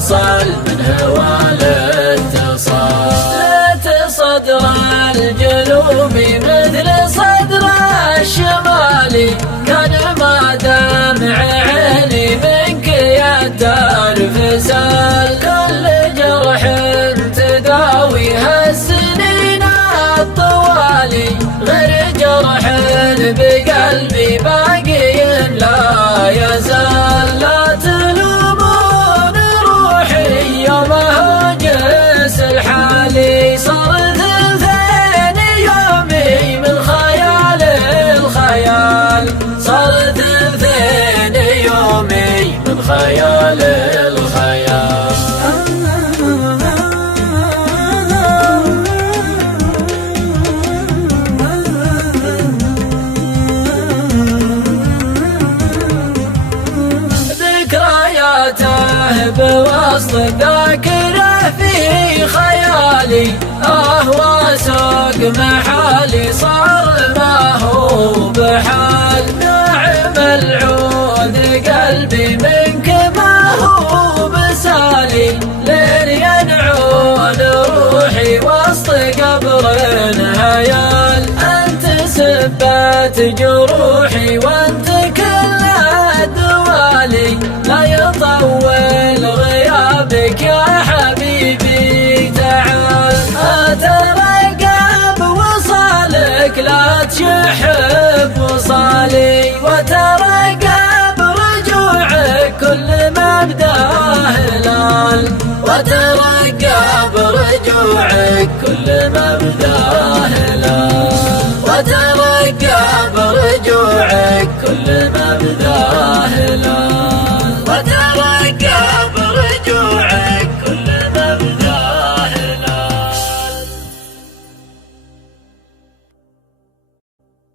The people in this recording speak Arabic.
وصل من هوى الاتصال. صدر الجنوبي مثل صدر الشمالي، كان ما دمع عيني منك يتنفسل. كل جرح تداويها السنين الطوالي، غير جرح بقلبي باقي لا يزال. لا تلومون روحي يوم هجس الحالي، صرت ثاني يومي من خيال الخيال. صرت ثاني يومي من خيال الخيال. ذكرياته بوسط ذاكرة في خيالي، واسوق محالي صار ما هو بحال. ناعم العود قلبي منك ما هو بسالي، لين ينعون روحي وسط قبر هيال. انت سبت جروحي وانت كل الدوالي، لا يطول غيابك يا حبيبي تعال. اترقب وصالك لا تشح بوصالي، وترقب رجوعك كل ما بدا هلال. وترقب رجوعك كل ما بدا هلال. وترقب رجوعك كل ما بدا هلال.